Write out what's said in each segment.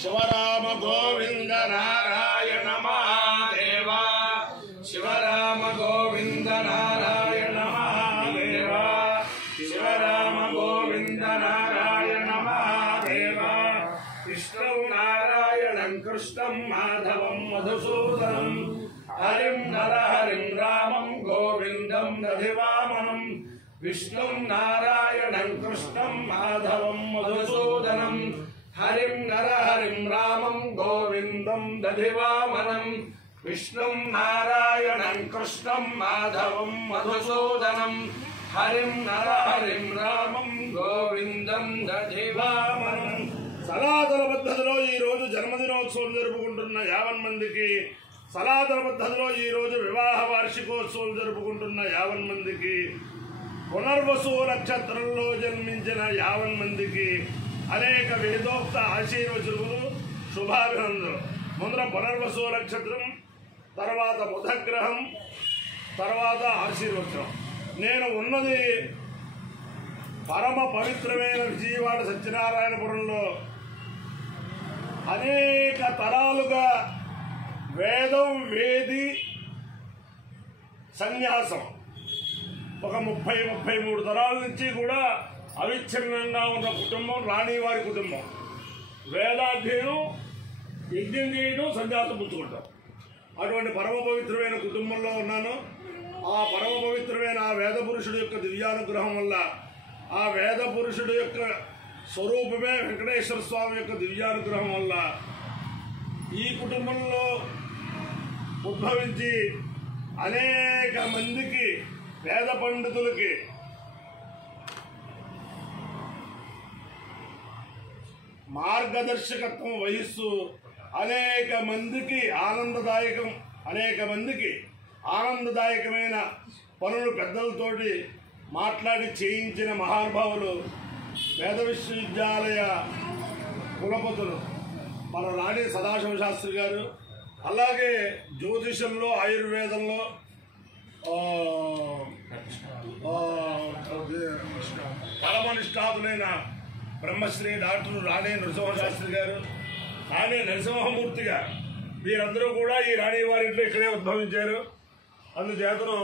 शिवराम गोविंद नारायण महादेव शिवराम गोविंद नारायण महादेव शिवराम गोविंद नारायण महादेव कृष्णं नारायणं कृष्णं माधवं मधुसूदनं हरिं नरहरिं रामं गोविंदं दधिवामनं विष्णुं नारायणं कृष्णं माधवं मधुसूदनं हरिं नरहरिं रामं गोविंदं दधिवामनं विष्णुं नारायणं कृष्णं माधवं मधुसूदनं हरिं नरहरिं रामं गोविंदं दधिवामनं సనాతన పద్ధతిలో ఈ రోజు జన్మదినోత్సవం జరుపుకుంటున్న 50 మందికి సనాతన పద్ధతిలో ఈ రోజు వివాహ వార్షికోత్సవం జరుపుకుంటున్న 50 మందికి పునర్వసు నక్షత్రంలో జన్మించిన 50 మందికి అనేక వేదోక్త ఆశీర్వచనములు శుభాభినందనలు. ముందర పునర్వసు నక్షత్రం, తర్వాత బుధగ్రహం, తర్వాత ఆశీర్వచనం. నేను ఉన్నది పరమ పవిత్రమైన విజయవాడ సత్యనారాయణపురంలో అనేక తరాలుగా వేదం వేది సన్యాసం ఒక 30-33 తరాల నుంచి కూడా అవిచ్ఛిన్నంగా ఉన్న కుటుంబం రాణివారి కుటుంబం. వేదాధ్యయనం, యజ్ఞం చేయడం, సన్యాసం పుచ్చుకుంటాం. అటువంటి పరమ పవిత్రమైన కుటుంబంలో ఉన్నాను. ఆ పరమ పవిత్రమైన ఆ వేద పురుషుడు యొక్క దివ్యానుగ్రహం వల్ల, ఆ వేద పురుషుడు యొక్క స్వరూపమే వెంకటేశ్వర స్వామి యొక్క దివ్యానుగ్రహం వల్ల ఈ కుటుంబంలో ఉద్భవించి అనేక మందికి వేద పండితులకి మార్గదర్శకత్వం వహిస్తూ అనేక మందికి ఆనందదాయకమైన పనులు పెద్దలతోటి మాట్లాడి చేయించిన మహానుభావులు వేద విశ్వవిద్యాలయ కులపతులు మన రాణి సదాశివ శాస్త్రి గారు. అలాగే జ్యోతిషంలో, ఆయుర్వేదంలో పరమనిష్ఠాతులైన బ్రహ్మశ్రీ డాక్టర్ రాణి నరసింహశాస్త్రి గారు, రాణి నరసింహమూర్తి గారు, వీరందరూ కూడా ఈ రాణి వారి ఇంట్లో ఇక్కడే ఉద్భవించారు. అందుచేతను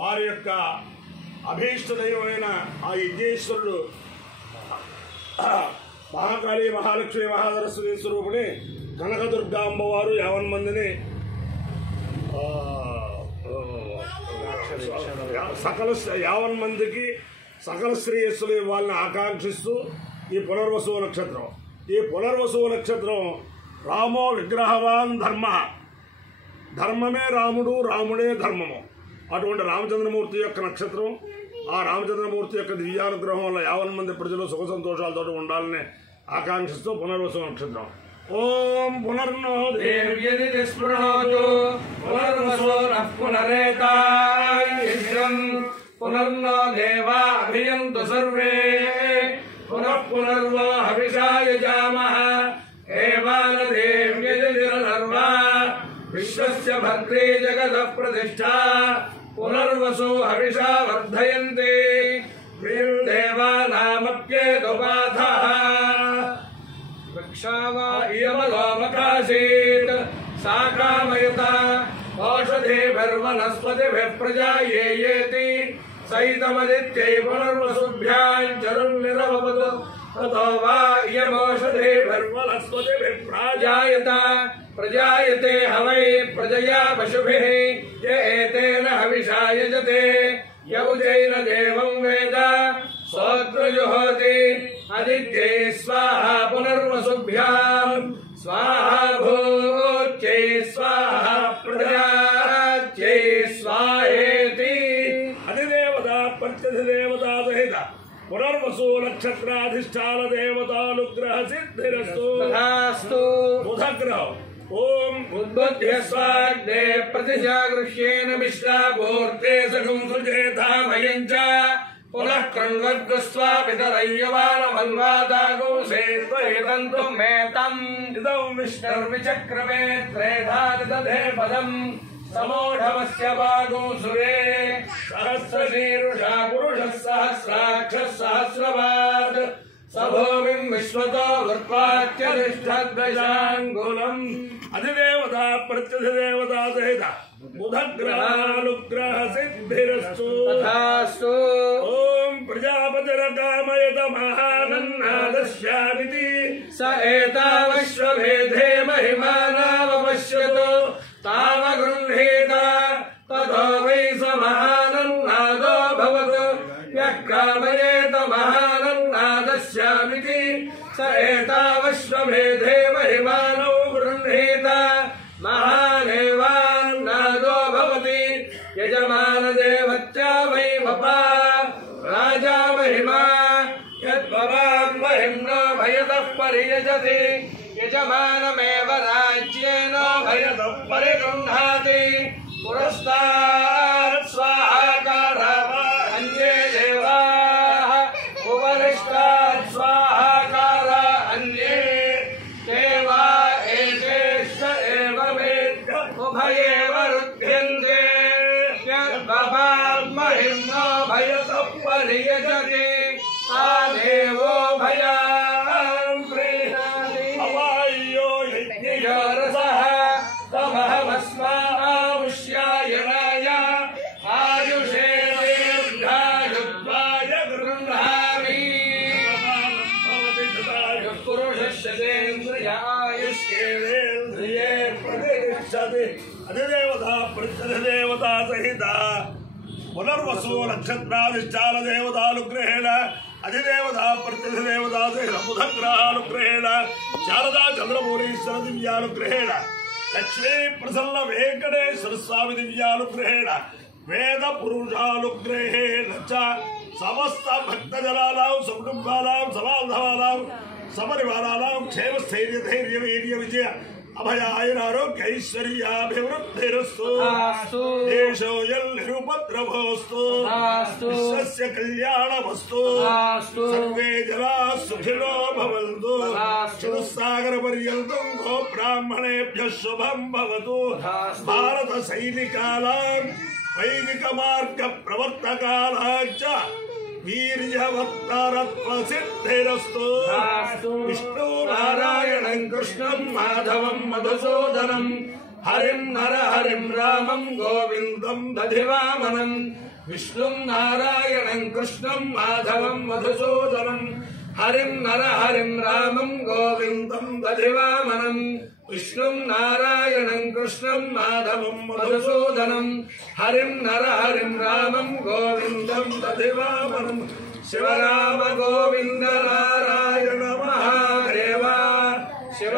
వారి యొక్క అభీష్ట దైవమైన ఆ యజ్ఞేశ్వరుడు మహాకాళి, మహాలక్ష్మి, మహాసరస్వతి స్వరూపుని కనకదుర్గా అమ్మవారు 50 మందిని సకల 50 మందికి సకల శ్రేయస్సులు ఇవ్వాలని ఆకాంక్షిస్తూ ఈ పునర్వసు నక్షత్రం. ఈ పునర్వసు నక్షత్రం రామో విగ్రహవాన్ ధర్మ, ధర్మమే రాముడు, రాముడే ధర్మము. అటువంటి రామచంద్రమూర్తి యొక్క నక్షత్రం. ఆ రామచంద్రమూర్తి యొక్క దివ్యానుగ్రహం వల్ల 50 మంది ప్రజలు సుఖ సంతోషాలతో ఉండాలని ఆకాంక్షిస్తూ పునర్వసు నక్షత్రం. ఓం పునర్నో దేవ్యది స్పృణోతు పునర్వసోనః పునరేతాయం పునర్నో దేవా అభియంతు సర్వే పునః పునర్వో హవిషాయ జామః ఏవాన దేవ్యది సర్వా విశ్వస్య భద్రే జగతః ప్రతిష్ఠా పునర్వసు హవిషా వర్ధయంతే దేవానామప్యేతుపాధః వృక్షావా ఇయమలోమకాసీత్ సా కామయత ఓషధీభిర్వనస్పతిభిః ప్రజాయేయేతి సైతమదిత్యై పునర్వసుభ్యాం చరున్నిరవపతు తతో వా ఇయమోషధీభిర్వనస్పతిభిః ప్రాజాయత ప్రజాయతే హవై ప్రజయా పశుభిః య ఏతేన హవిషా యజతే యౌజైన దేవం వేద సోత్రజుహోతి అదిత్యై స్వాహా పునర్వసుభ్యాం స్వాహా భూత్యై స్వాహా ప్రజాత్యై స్వాహేతి. అధిదేవతా ప్రత్యధిదేవతా సహిత పునర్వసు నక్షత్రాధిష్టాన దేవతానుగ్రహ సిద్ధిరస్తు. బుధగ్రహం. ఓం ఉద్బుద్ధ్యస్వాగ్నే ప్రతిజాగృష్యేణ మిశ్రాభూర్తే సఖం సుజేతామయం చ పునః కృణ్వద్గుస్వాపితరయ్యవానమన్వాదాగోసేత్వయేతంతు మేతం ఇదం విష్ణుర్విచక్రమే త్రేధానిదధే పదం సమోఢమస్య వాగోసురే సహస్రశీర్షా పురుషः సహస్రాక్షः సహస్రపాద్ సభూమిం విశ్వతో వృత్వాచ్యతిష్టద్వశాంగులం అధిదేవతా ప్రత్యధిదేవతా సహిత బుధగ్రహానుగ్రహ సిద్ధిరస్తు తథాస్తు. ఓం ప్రజాపతిరకామయత మహానన్నాదశ్యామితి స ఏతావశ్వమేధే మహిమానావపశ్యతు తావగృహ్ణీత తతో వై స మహానన్నాదో భవతు యః కామయేత మహానన్నాదశ్యామితి స ఏతావశ్వమేధే మహిమానో గృహ్ణీత మహానేవాన్నాదో భవతి యజమానదేవత్యా వై వపా రాజా మహిమా యద్వరాన్ మహిమ్నో భయతః పరియజతి యజమానమేవ రాజ్యేన భయతః పరిగృహ్ణాతి పురస్తాత్ స్వాహాకారః అన్యే దేవాః ఉపరిష్టాత్ స్వాహాకారః అన్యే దేవా ఏతేష ఏవ వేద ఉభయేవ రుధ్యంతే యద్వరాన్ మహిమ్నో భయతః పరియజతి దేవో భయాం ప్రీణాతి అవాయ్యో యజ్ఞయోరసః తమహమస్మాముష్యాయనాయ ఆయుషే దీర్ఘాయుద్వాయ గృహ్ణామి పురుషస్యేంద్రియాయుష్యేంద్రియే ప్రతిష్టతి అధిదేవతా ప్రత్యధిదేవతా సహిత పునర్వసు నక్షత్రాధిష్టాన దేవతానుగ్రహేణ అధిదేవతా ప్రత్యధిదేవతా సహిత బుధగ్రహానుగ్రహేణ శారదా చంద్రమౌళీశ్వర దివ్యానుగ్రహేణ లక్ష్మీ ప్రసన్న వెంకటేశ్వర స్వామి దివ్యానుగ్రహేణ వేద పురుషానుగ్రహేణ చ సమస్త భక్తజనానాం సకుటుంబానాం సమాధవానాం సపరివారానాం క్షేమ స్థైర్య ధైర్య వీర్య విజయ అభయాయురారోగ్యైశ్వర్యాభివృద్ధిరస్తు దేశోయల్నిరుపద్రవోస్తు విశ్వస్య కళ్యాణమస్తు సర్వే జనా సుఖినో భవంతు చతుస్సాగర పర్యంతం గో బ్రాహ్మణేభ్యః శుభం భవతు భారత సైనికానాం వైదిక మార్గ ప్రవర్తకానాం చ వీర్యవత్తరత్వ సిద్ధిరస్తు విష్ణు నారాయణం కృష్ణం మాధవం మధుసూదనం హరిం నరహరిం రామం గోవిందం దధివామనం విష్ణుం నారాయణం కృష్ణం మాధవం మధుసూదనం హరిం నరహరిం రామం గోవిందం దధివామనం విష్ణుం నారాయణం కృష్ణం మాధవం మధుసూదనం హరిం నరహరిం రామం గోవిందం దధివామనం శివరామ గోవింద నారాయణ మహాదేవ శివ